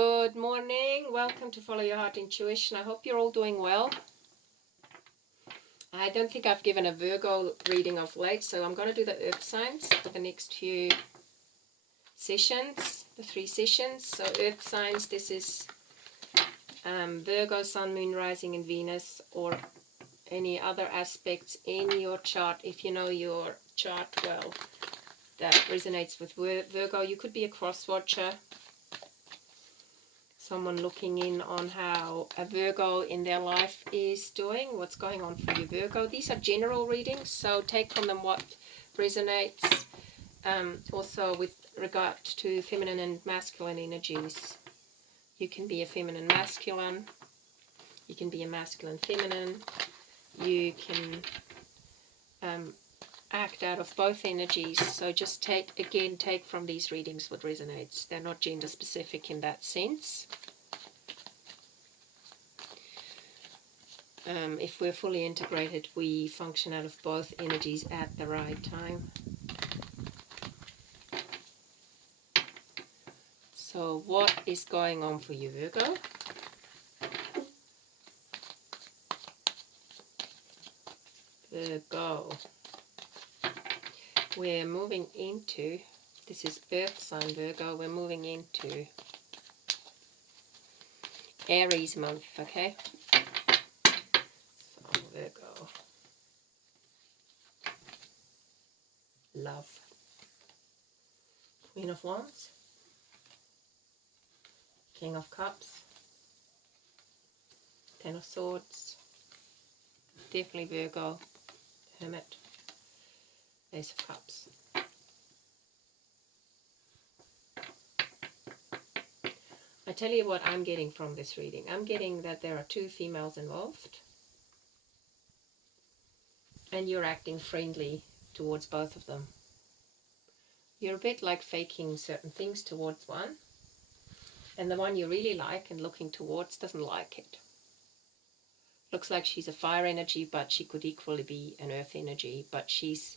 Good morning. Welcome to Follow Your Heart Intuition. I hope you're all doing well. I don't think I've given a Virgo reading of late, so I'm going to do the earth signs for the next few sessions, the 3 sessions. So earth signs, this is Virgo, Sun, Moon, Rising, and Venus, or any other aspects in your chart. If you know your chart well, that resonates with Virgo. You could be a cross-watcher, someone looking in on how a Virgo in their life is doing, what's going on for you, Virgo. These are general readings, so take from them what resonates. Also with regard to feminine and masculine energies. You can be a feminine masculine, you can be a masculine feminine, you can act out of both energies. So just take from these readings what resonates. They're not gender specific in that sense. If we're fully integrated, we function out of both energies at the right time. So what is going on for you, Virgo? Virgo. We're moving into, this is earth sign Virgo, we're moving into Aries month, okay? So Virgo. Love. Queen of Wands. King of Cups. 10 of Swords. Definitely Virgo. Hermit. Ace of Cups. I tell you what I'm getting from this reading. I'm getting that there are 2 females involved. And you're acting friendly towards both of them. You're a bit like faking certain things towards one. And the one you really like and looking towards doesn't like it. Looks like she's a fire energy, but she could equally be an earth energy. But she's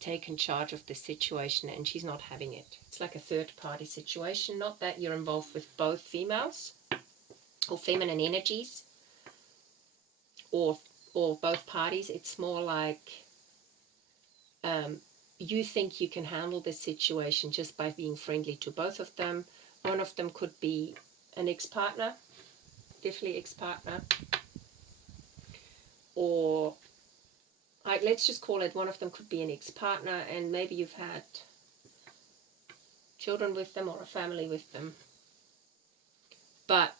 taken charge of the situation and she's not having it. It's like a third party situation. Not that you're involved with both females or feminine energies or both parties. It's more like you think you can handle this situation just by being friendly to both of them. One of them could be an ex-partner, definitely ex-partner, or let's just call it one of them could be an ex-partner, and maybe you've had children with them or a family with them. But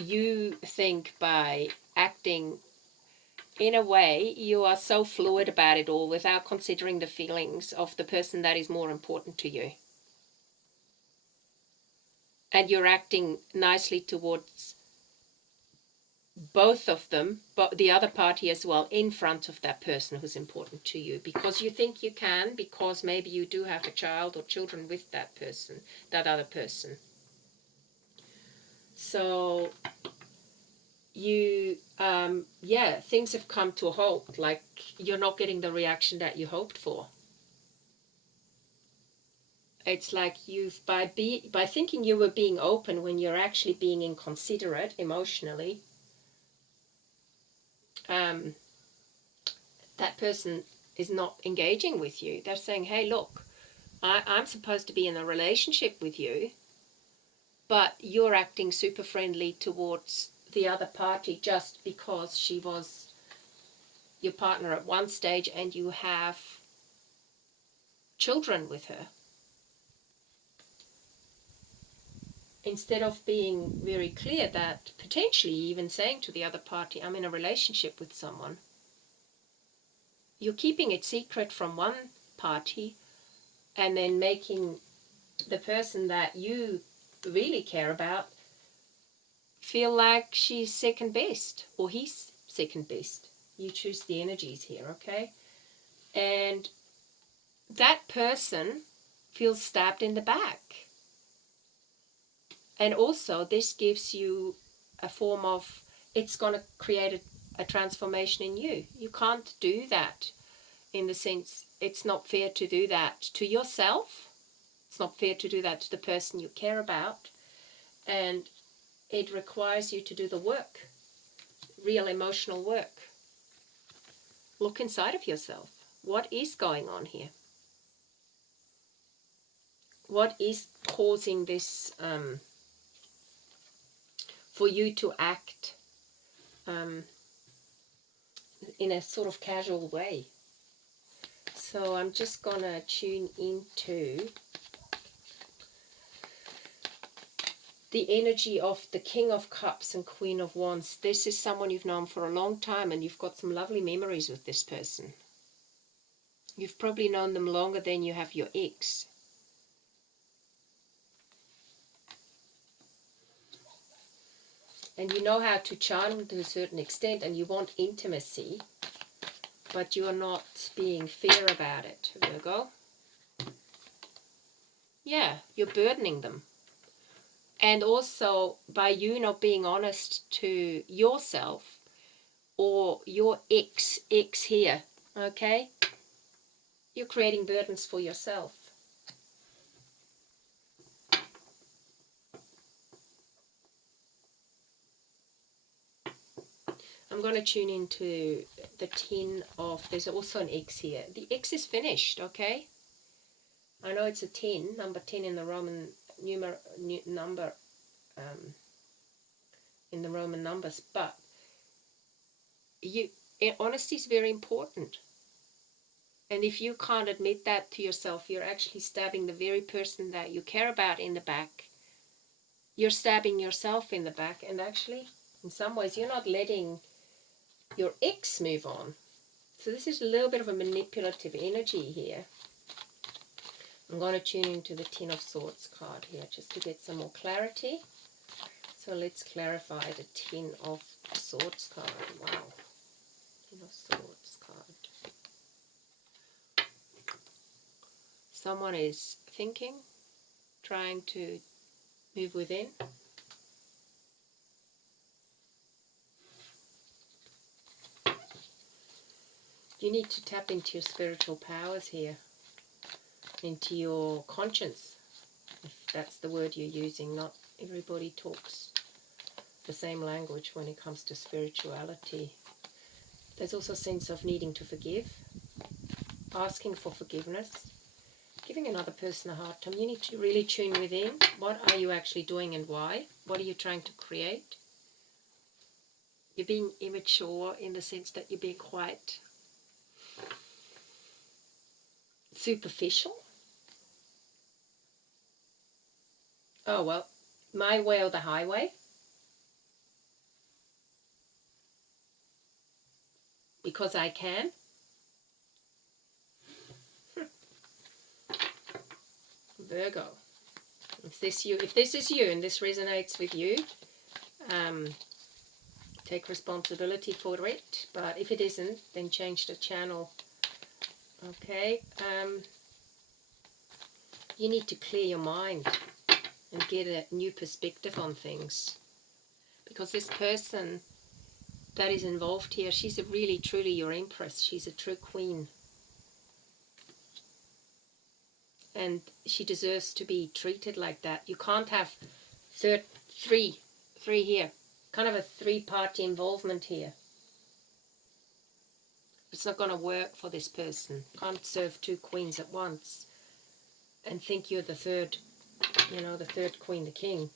you think by acting in a way, you are so fluid about it all without considering the feelings of the person that is more important to you. And you're acting nicely towards both of them, but the other party as well, in front of that person who's important to you, because you think you can, because maybe you do have a child or children with that person, that other person. So you, things have come to a halt, like you're not getting the reaction that you hoped for. It's like you've, by thinking you were being open when you're actually being inconsiderate emotionally, that person is not engaging with you. They're saying, hey, look, I'm supposed to be in a relationship with you, but you're acting super friendly towards the other party just because she was your partner at one stage and you have children with her. Instead of being very clear that potentially even saying to the other party, I'm in a relationship with someone, you're keeping it secret from one party and then making the person that you really care about feel like she's second best or he's second best. You choose the energies here, okay? And that person feels stabbed in the back. And also this gives you a form of, it's going to create a transformation in you. You can't do that in the sense, it's not fair to do that to yourself. It's not fair to do that to the person you care about. And it requires you to do the work, real emotional work. Look inside of yourself. What is going on here? What is causing this for you to act in a sort of casual way? So I'm just going to tune into the energy of the King of Cups and Queen of Wands. This is someone you've known for a long time, and you've got some lovely memories with this person. You've probably known them longer than you have your ex. And you know how to charm to a certain extent, and you want intimacy, but you are not being fair about it, Virgo. Yeah, you're burdening them. And also, by you not being honest to yourself or your ex here, okay? You're creating burdens for yourself. I'm going to tune into the 10 of, there's also an X here. The X is finished, okay? I know it's a 10, number 10 in the Roman number, in the Roman numbers, but honesty is very important. And if you can't admit that to yourself, you're actually stabbing the very person that you care about in the back. You're stabbing yourself in the back, and actually, in some ways, you're not letting your ex move on. So this is a little bit of a manipulative energy here. I'm going to tune into the 10 of Swords card here just to get some more clarity. So let's clarify the 10 of Swords card. Wow. 10 of Swords card. Someone is thinking, trying to move within. You need to tap into your spiritual powers here, into your conscience, if that's the word you're using. Not everybody talks the same language when it comes to spirituality. There's also a sense of needing to forgive, asking for forgiveness, giving another person a hard time. You need to really tune within. What are you actually doing and why? What are you trying to create? You're being immature in the sense that you're being quite superficial. Oh, well, my way or the highway. Because I can. Virgo. If this is you and this resonates with you, take responsibility for it. But if it isn't, then change the channel. Okay. You need to clear your mind and get a new perspective on things. Because this person that is involved here, she's really, truly your Empress. She's a true queen. And she deserves to be treated like that. You can't have three here. Kind of a three-party involvement here. It's not going to work for this person. Can't serve two queens at once and think you're the third, the third queen, the king.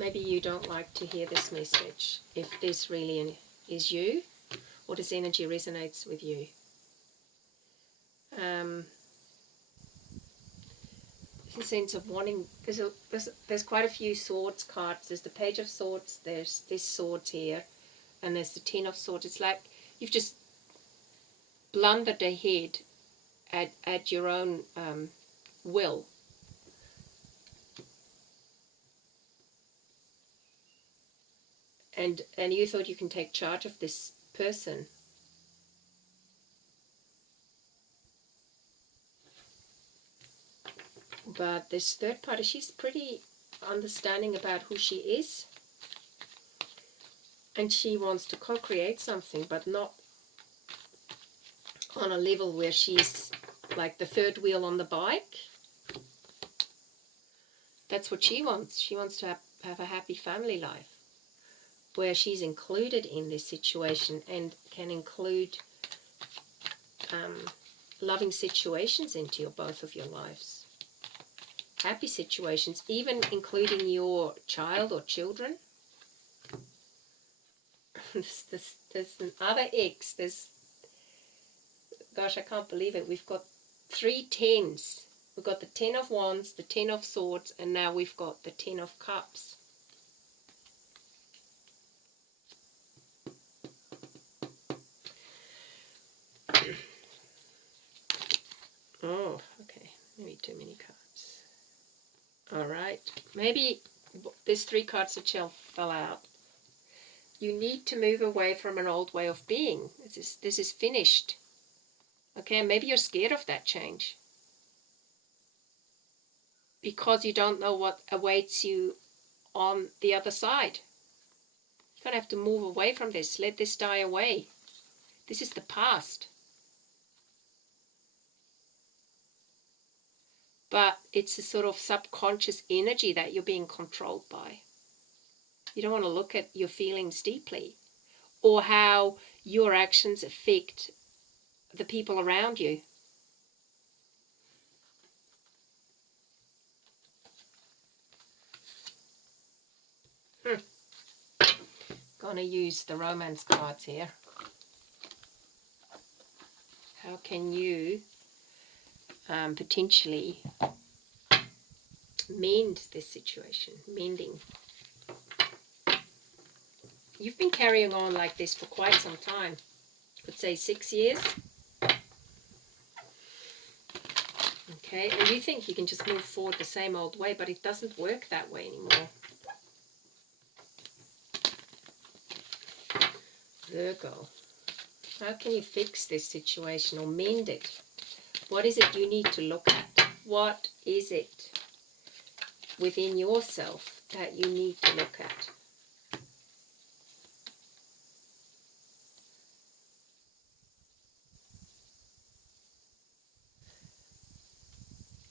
Maybe you don't like to hear this message. If this really is you, or this energy resonates with you. There's a sense of wanting, there's quite a few swords cards. There's the Page of Swords, there's this sword here, and there's the 10 of Swords. It's like you've just blundered ahead at your own will. And you thought you can take charge of this person. But this third party, she's pretty understanding about who she is. And she wants to co-create something, but not on a level where she's like the third wheel on the bike. That's what she wants. She wants to have a happy family life where she's included in this situation and can include loving situations into both of your lives. Happy situations, even including your child or children. There's another X. Gosh, I can't believe it. We've got 3 tens. We've got the 10 of Wands, the 10 of Swords, and now we've got the 10 of Cups. Oh, okay. Maybe too many cards. All right. Maybe there's 3 cards that fell out. You need to move away from an old way of being. This is finished. Okay, maybe you're scared of that change. Because you don't know what awaits you on the other side. You're going to have to move away from this. Let this die away. This is the past. But it's a sort of subconscious energy that you're being controlled by. You don't want to look at your feelings deeply or how your actions affect the people around you. Gonna use the romance cards here. How can you potentially mend this situation? Mending. You've been carrying on like this for quite some time. Could say 6 years. Okay, and you think you can just move forward the same old way, but it doesn't work that way anymore. Virgo. How can you fix this situation or mend it? What is it you need to look at? What is it within yourself that you need to look at?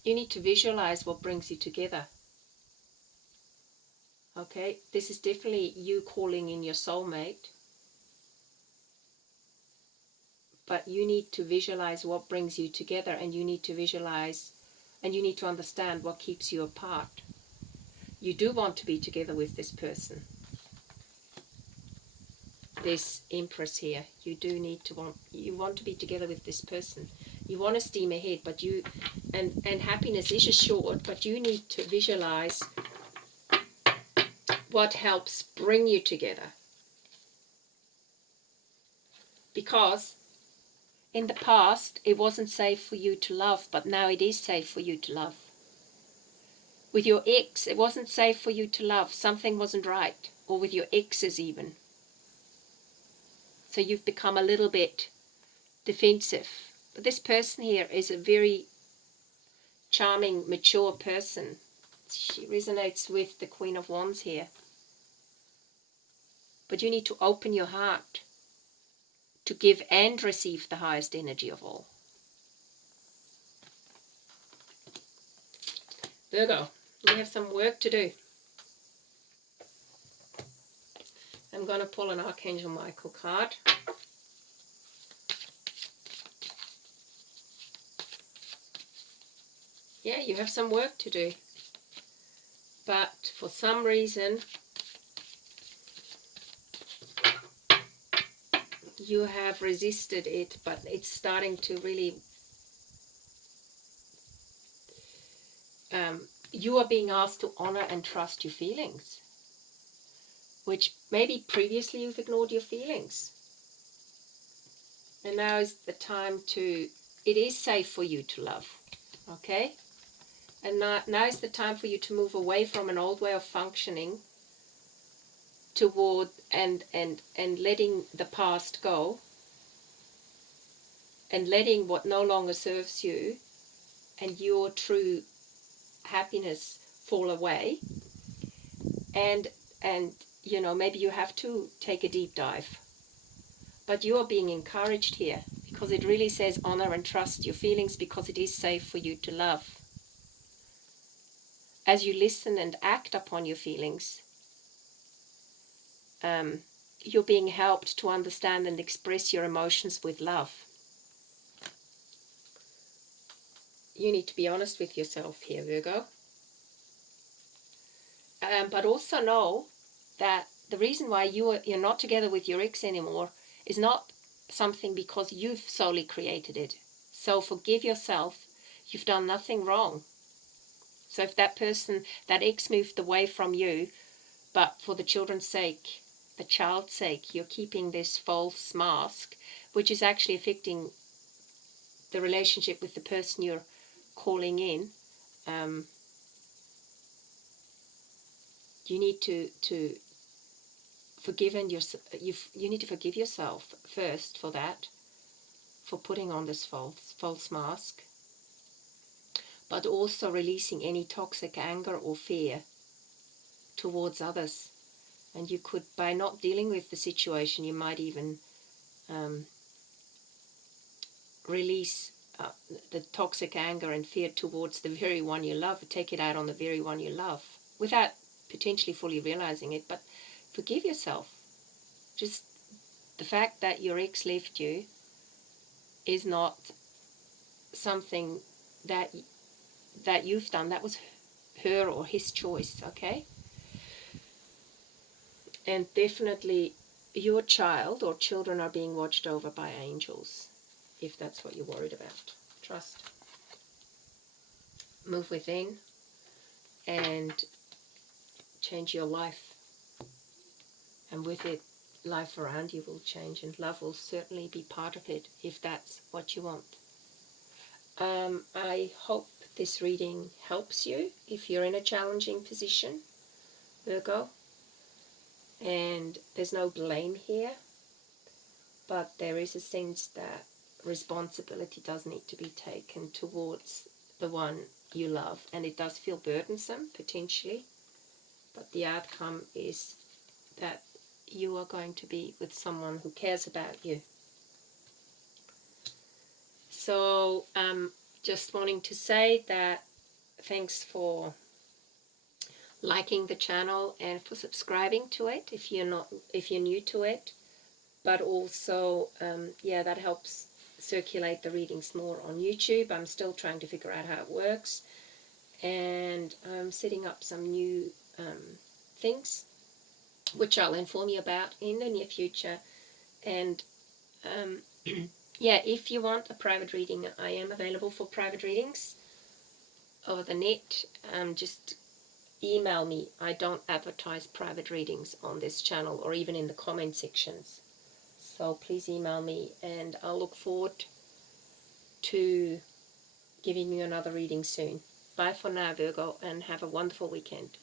You need to visualize what brings you together. Okay, this is definitely you calling in your soulmate. But you need to visualize what brings you together, and you need to visualize and you need to understand what keeps you apart. You do want to be together with this person. This Empress here, you want to be together with this person. You want to steam ahead, but and happiness is assured, but you need to visualize what helps bring you together. Because in the past, it wasn't safe for you to love, but now it is safe for you to love. With your ex, it wasn't safe for you to love. Something wasn't right. Or with your exes even. So you've become a little bit defensive. But this person here is a very charming, mature person. She resonates with the Queen of Wands here. But you need to open your heart to give and receive the highest energy of all. Virgo, you have some work to do. I'm going to pull an Archangel Michael card. Yeah, you have some work to do. But for some reason, you have resisted it, but it's starting to really... you are being asked to honor and trust your feelings. Which maybe previously you've ignored your feelings. And now is the time to... it is safe for you to love. Okay? And now is the time for you to move away from an old way of functioning toward and letting the past go. And letting what no longer serves you and your true happiness fall away. And maybe you have to take a deep dive. But you are being encouraged here because it really says honor and trust your feelings, because it is safe for you to love. As you listen and act upon your feelings, you're being helped to understand and express your emotions with love. You need to be honest with yourself here, Virgo. But also know that the reason why you're not together with your ex anymore is not something because you've solely created it. So forgive yourself. You've done nothing wrong. So if that person, that ex, moved away from you, but for the children's sake, the child's sake, you're keeping this false mask, which is actually affecting the relationship with the person you're calling in, you need to forgive, and you need to forgive yourself first for that, for putting on this false mask, but also releasing any toxic anger or fear towards others. And you could, by not dealing with the situation, you might even release the toxic anger and fear towards the very one you love, take it out on the very one you love, without potentially fully realizing it. But forgive yourself. Just the fact that your ex left you is not something that you've done. That was her or his choice, okay? And definitely your child or children are being watched over by angels, if that's what you're worried about. Trust. Move within and change your life. And with it, life around you will change, and love will certainly be part of it, if that's what you want. I hope this reading helps you if you're in a challenging position, Virgo. And there's no blame here, but there is a sense that responsibility does need to be taken towards the one you love, and it does feel burdensome potentially, but the outcome is that you are going to be with someone who cares about you. So just wanting to say that thanks for liking the channel and for subscribing to it if you're new to it, but also yeah, that helps circulate the readings more on YouTube. I'm still trying to figure out how it works, and I'm setting up some new things which I'll inform you about in the near future. And yeah, if you want a private reading, I am available for private readings over the net. Just email me. I don't advertise private readings on this channel or even in the comment sections. So please email me, and I'll look forward to giving you another reading soon. Bye for now, Virgo, and have a wonderful weekend.